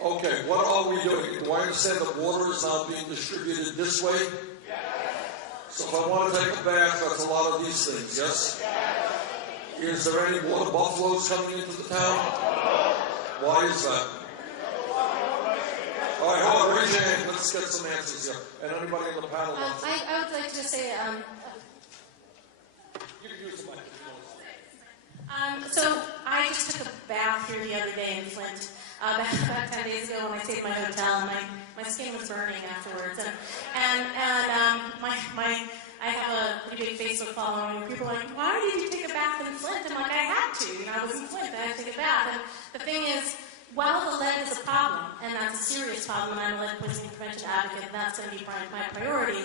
Okay, what are we doing? Do I understand that water is not being distributed this way? So if I want to take a bath, that's a lot of these things, yes? Is there any water buffaloes coming into the town? Why is that? All right, hold on, raise your hand. Let's get some answers here. And anybody on the panel wants to... I would like to say... You can use the mic. So I just took a bath here the other day in Flint, about 10 days ago when I stayed at my hotel, and my skin was burning afterwards. I have a pretty big Facebook following where people are like, why did you take a bath in Flint? I'm like, I had to. I was in Flint, I had to take a bath. And the thing is, while the lead is a problem, and that's a serious problem, and I'm a lead poisoning prevention advocate, and that's going to be my priority,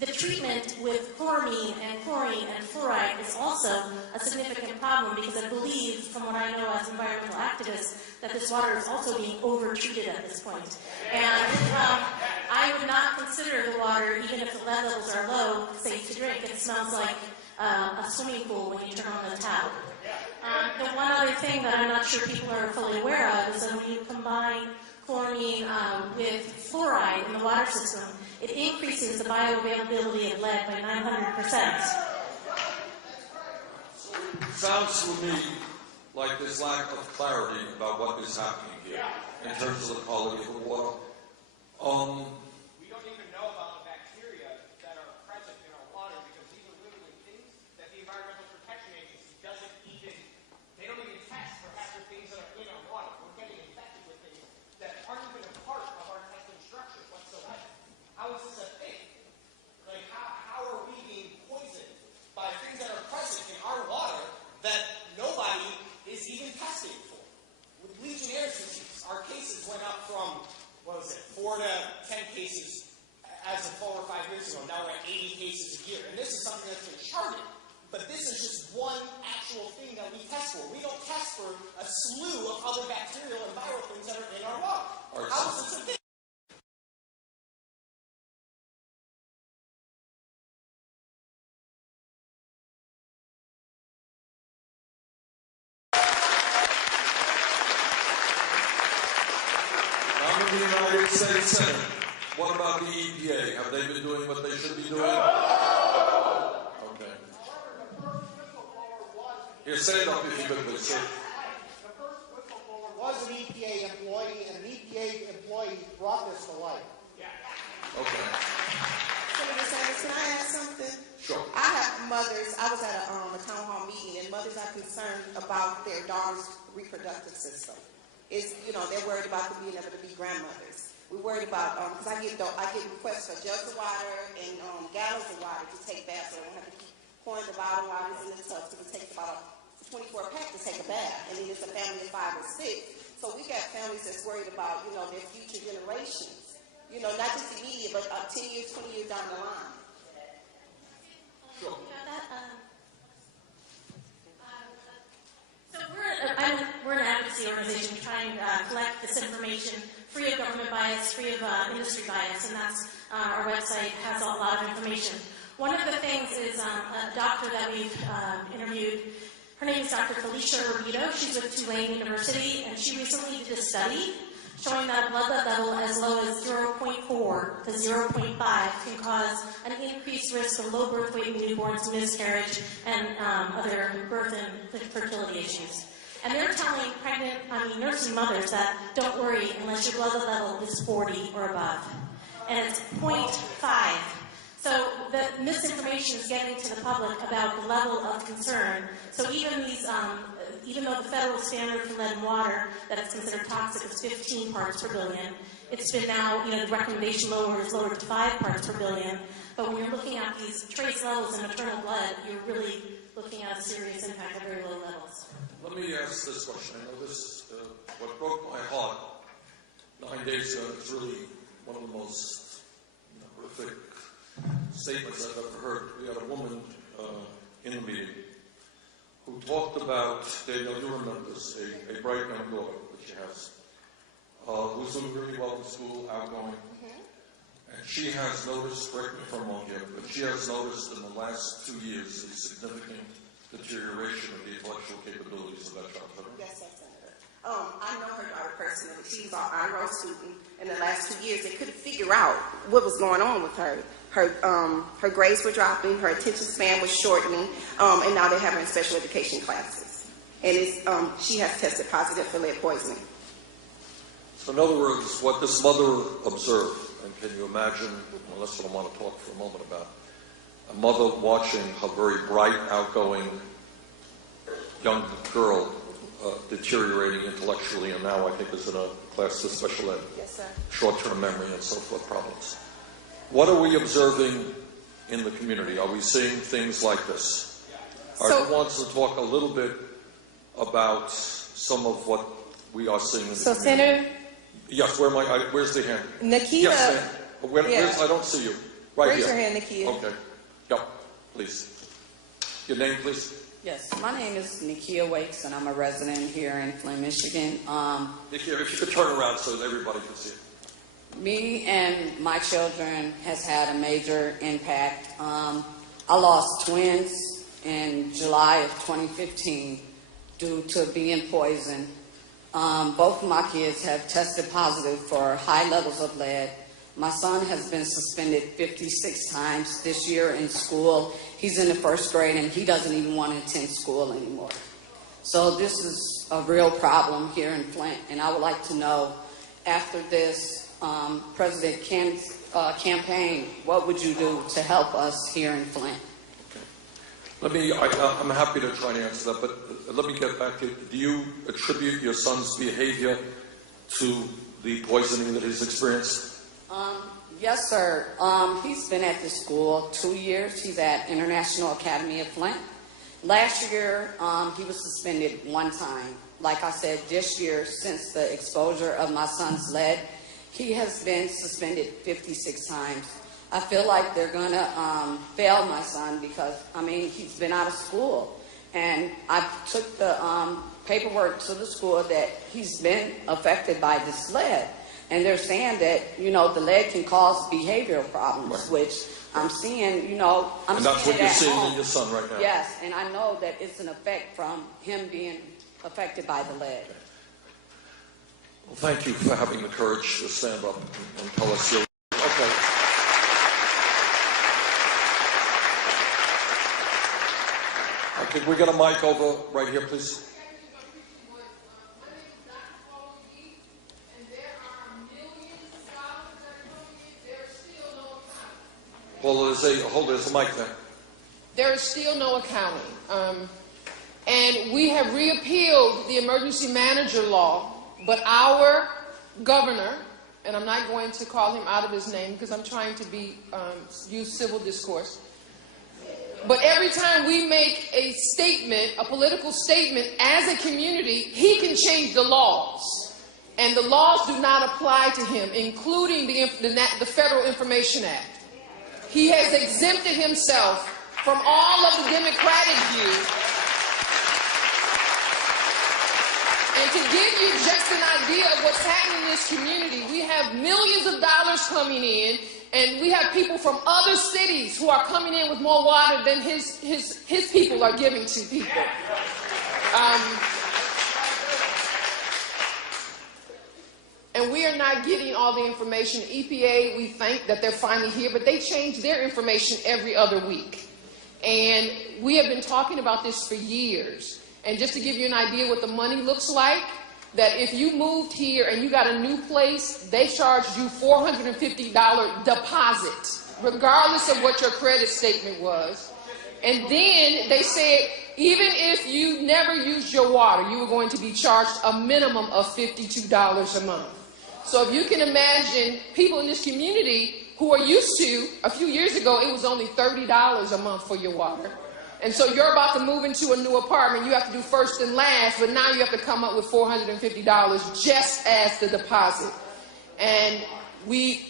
the treatment with chloramine and chlorine and fluoride is also a significant problem, because I believe, from what I know as environmental activists, that this water is also being over-treated at this point. And I would not consider the water, even if the lead levels are low, safe to drink. It smells like a swimming pool when you turn on the tap. The one other thing that I'm not sure people are fully aware of is that when you combine chloramine with fluoride in the water system, it increases the bioavailability of lead by 900%. Sounds to me like there's lack of clarity about what is happening here in terms of the quality of the water. We don't even know about the bacteria that are present in our water, because these are literally things that the Environmental Protection Agency doesn't even, they don't even test for half the things that are in our water. We're getting infected with things that aren't even a part of our testing structure whatsoever. How is this a thing? Like, how are we being poisoned by things that are present in our water that nobody is even testing for? With Legionnaire's disease, our cases went up from, 4 to 10 cases as of 4 or 5 years ago. Now we're at 80 cases a year. And this is something that's been charted. But this is just one actual thing that we test for. We don't test for a slew of other bacterial and viral things that are in our water. How is this a thing? The United States Senate. What about the EPA? Have they been doing what they should be doing? Okay. Here, say it up if you could, please. The first whistleblower was an EPA employee, and an EPA employee brought this to light. Okay. Senator Sanders, can I add something? Sure. I have mothers, I was at a town hall meeting, and mothers are concerned about their daughter's reproductive system. They're worried about them being able to be grandmothers. We're worried about, because I get requests for jugs of water and gallons of water to take baths, so I don't have to keep pouring the bottled waters in the tubs, because it takes about 24 pack to take a bath, and then it's a family of 5 or 6. So we got families that's worried about, their future generations. Not just immediate, but 10 years, 20 years down the line. Sure. We're an advocacy organization trying to collect this information free of government bias, free of industry bias, and that's our website has a lot of information. One of the things is a doctor that we've interviewed. Her name is Dr. Felicia Rubito. She's with Tulane University, and she recently did a study showing that a blood level as low as 0.4 to 0.5 can cause an increased risk of low birth weight in newborns, miscarriage, and other birth and fertility issues. And they're telling nursing mothers that don't worry unless your blood level is 40 or above. And it's 0.5. So the misinformation is getting to the public about the level of concern. So even though the federal standard for lead in water that is considered toxic is 15 parts per billion, it's been now, the recommendation is lowered to 5 parts per billion. But when you're looking at these trace levels in maternal blood, you're really looking at a serious impact at very low levels. Let me ask this question. I know this, what broke my heart 9 days ago, it's really one of the most horrific statements I've ever heard. We had a woman in a meeting who talked about, Daniel, you remember this, a bright young daughter that she has, who's doing really well in school, outgoing. And she has noticed, correct me if I'm wrong here, but she has noticed in the last 2 years a significant deterioration of the intellectual capabilities of that child. Yes, Senator. I know her daughter personally. She was an honor student in the last 2 years. They couldn't figure out what was going on with her. Her grades were dropping, her attention span was shortening, and now they're having her in special education classes. And she has tested positive for lead poisoning. So in other words, what this mother observed, and can you imagine, well, that's what I want to talk for a moment about, a mother watching a very bright, outgoing young girl deteriorating intellectually, and now I think is in a class of special ed. Yes, sir. Short-term memory and so forth problems. What are we observing in the community? Are we seeing things like this? I want to talk a little bit about some of what we are seeing in the community. Senator? Yes, where's the hand? Nikita. Yes, ma'am. I don't see you. Right Raise here. your hand, Nikita. Okay. Yep, please. Your name, please. Yes, my name is Nikia Wakes, and I'm a resident here in Flint, Michigan. If you could turn around so that everybody can see it. Me and my children has had a major impact. I lost twins in July of 2015 due to being poisoned. Both of my kids have tested positive for high levels of lead. My son has been suspended 56 times this year in school. He's in the 1st grade, and he doesn't even want to attend school anymore. So this is a real problem here in Flint, and I would like to know, after this President Ken's campaign, what would you do to help us here in Flint? Okay. I'm happy to try and answer that, but let me get back to, do you attribute your son's behavior to the poisoning that he's experienced? Yes, sir. He's been at the school 2 years. He's at International Academy of Flint. Last year, he was suspended 1 time. Like I said, this year, since the exposure of my son's lead, he has been suspended 56 times. I feel like they're going to fail my son because, he's been out of school. And I took the paperwork to the school that he's been affected by this lead. And they're saying that, the lead can cause behavioral problems, right. which I'm seeing, And that's what you're seeing in your son right now. Yes, and I know that it's an effect from him being affected by the lead. Well, thank you for having the courage to stand up and tell us your... Okay. Could we get a mic over right here, please? Well, there's a mic there. There is still no accounting. And we have reappealed the emergency manager law, but our governor, and I'm not going to call him out of his name because I'm trying to use civil discourse, but every time we make a statement, a political statement as a community, he can change the laws. And the laws do not apply to him, including the Federal Information Act. He has exempted himself from all of the Democratic view. And to give you just an idea of what's happening in this community, we have millions of dollars coming in, and we have people from other cities who are coming in with more water than his people are giving to people. And we are not getting all the information. EPA, we think that they're finally here, but they change their information every other week. And we have been talking about this for years. And just to give you an idea what the money looks like, that if you moved here and you got a new place, they charged you $450 deposit, regardless of what your credit statement was. And then they said, even if you never used your water, you were going to be charged a minimum of $52 a month. So if you can imagine people in this community who are used to, a few years ago, it was only $30 a month for your water. And so you're about to move into a new apartment. You have to do first and last, but now you have to come up with $450 just as the deposit. And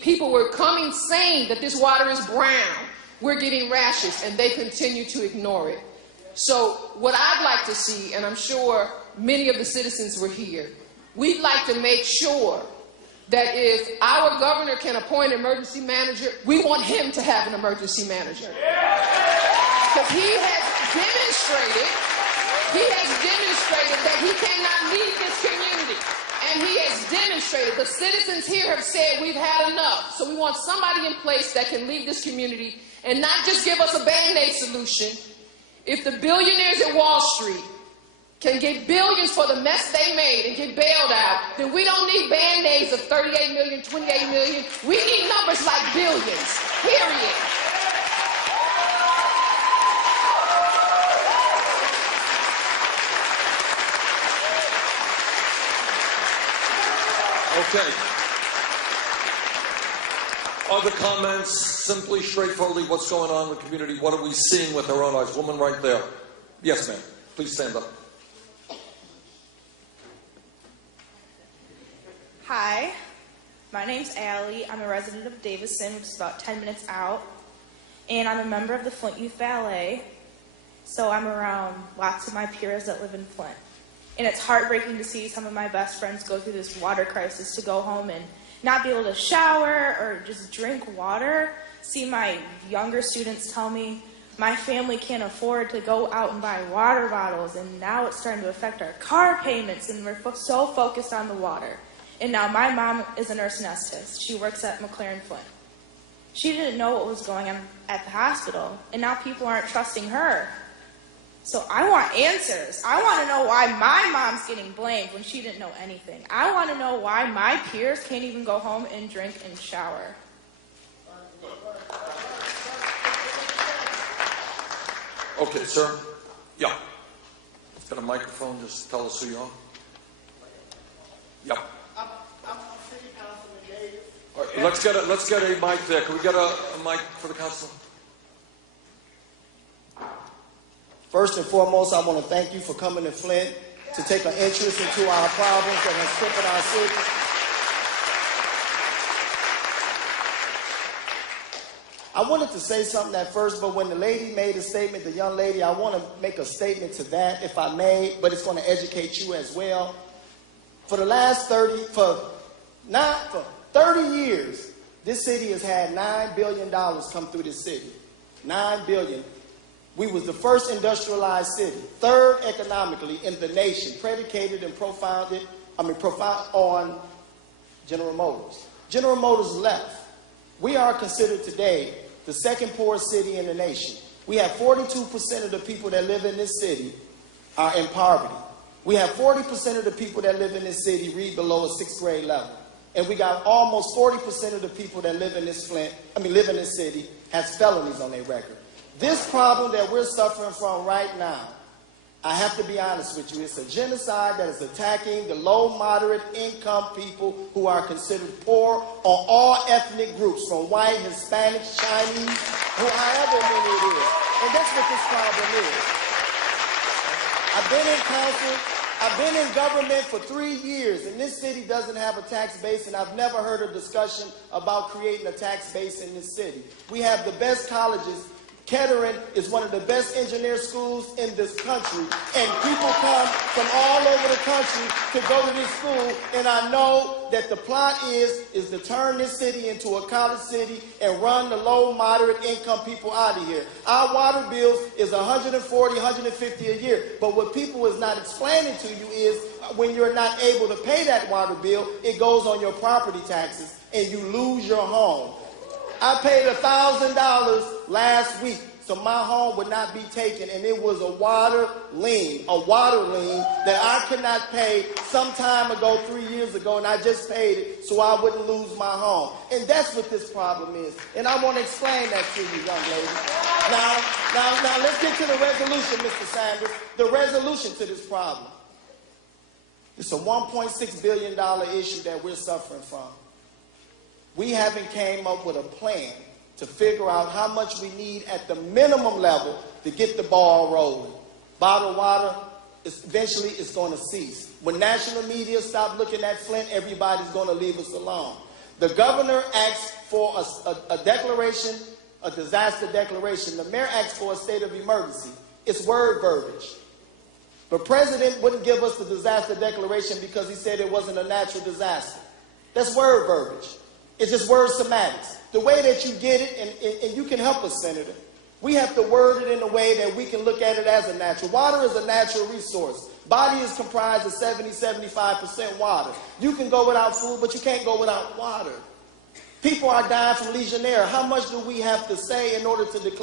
people were coming saying that this water is brown. We're getting rashes, and they continue to ignore it. So what I'd like to see, and I'm sure many of the citizens were here, we'd like to make sure that if our governor can appoint an emergency manager, we want him to have an emergency manager. Because he has demonstrated that he cannot lead this community. demonstrated. The citizens here have said we've had enough. So we want somebody in place that can lead this community and not just give us a Band-Aid solution. If the billionaires at Wall Street can get billions for the mess they made and get bailed out, then we don't need Band-Aids of 38 million, 28 million. We need numbers like billions, period. Okay. Other comments? Simply, straightforwardly, what's going on in the community? What are we seeing with our own eyes? Woman right there. Yes, ma'am. Please stand up. Hi, my name's Allie. I'm a resident of Davison, which is about 10 minutes out. And I'm a member of the Flint Youth Ballet. So I'm around lots of my peers that live in Flint. And it's heartbreaking to see some of my best friends go through this water crisis, to go home and not be able to shower or just drink water. See my younger students tell me, my family can't afford to go out and buy water bottles, and now it's starting to affect our car payments, and we're so focused on the water. And now my mom is a nurse anesthetist. She works at McLaren Flint. She didn't know what was going on at the hospital, and now people aren't trusting her. So I want answers. I want to know why my mom's getting blamed when she didn't know anything. I want to know why my peers can't even go home and drink and shower. Okay, sir. Yeah. Got a microphone. Just tell us who you are. Yeah. I'm City Councilman Davis. All right, let's get a mic there. Can we get a mic for the council? First and foremost, I want to thank you for coming to Flint to take an interest into our problems that has crippled our city. I wanted to say something at first, but when the lady made a statement, the young lady, I want to make a statement to that, if I may, but it's going to educate you as well. For the last 30 years, this city has had $9 billion come through this city. $9 billion. We was the first industrialized city, third economically in the nation, predicated and profiled on General Motors. General Motors left. We are considered today the second poorest city in the nation. We have 42% of the people that live in this city are in poverty. We have 40% of the people that live in this city read below a 6th grade level. And we got almost 40% of the people that live in this city has felonies on their record. This problem that we're suffering from right now, I have to be honest with you, it's a genocide that is attacking the low, moderate income people who are considered poor on all ethnic groups, from white, Hispanic, Chinese, however many it is. And that's what this problem is. I've been in council, I've been in government for 3 years, and this city doesn't have a tax base, and I've never heard a discussion about creating a tax base in this city. We have the best colleges. Kettering is one of the best engineer schools in this country, and people come from all over the country to go to this school, and I know that the plot is to turn this city into a college city and run the low, moderate income people out of here. Our water bills is $140, $150 a year, but what people is not explaining to you is when you're not able to pay that water bill, it goes on your property taxes, and you lose your home. I paid $1,000 last week so my home would not be taken, and it was a water lien that I could not pay some time ago, 3 years ago, and I just paid it so I wouldn't lose my home. And that's what this problem is. And I want to explain that to you, young lady. Now let's get to the resolution, Mr. Sanders. The resolution to this problem. It's a $1.6 billion issue that we're suffering from. We haven't came up with a plan to figure out how much we need at the minimum level to get the ball rolling. Bottled water, eventually it's going to cease. When national media stop looking at Flint, everybody's going to leave us alone. The governor asked for a declaration, a disaster declaration. The mayor asked for a state of emergency. It's word verbiage. The president wouldn't give us the disaster declaration because he said it wasn't a natural disaster. That's word verbiage. It's just word semantics. The way that you get it, and you can help us, Senator, We have to word it in a way that we can look at it as a natural. Water is a natural resource. Body is comprised of 70-75% water. You can go without food, but you can't go without water. People are dying from Legionnaires. How much do we have to say in order to declare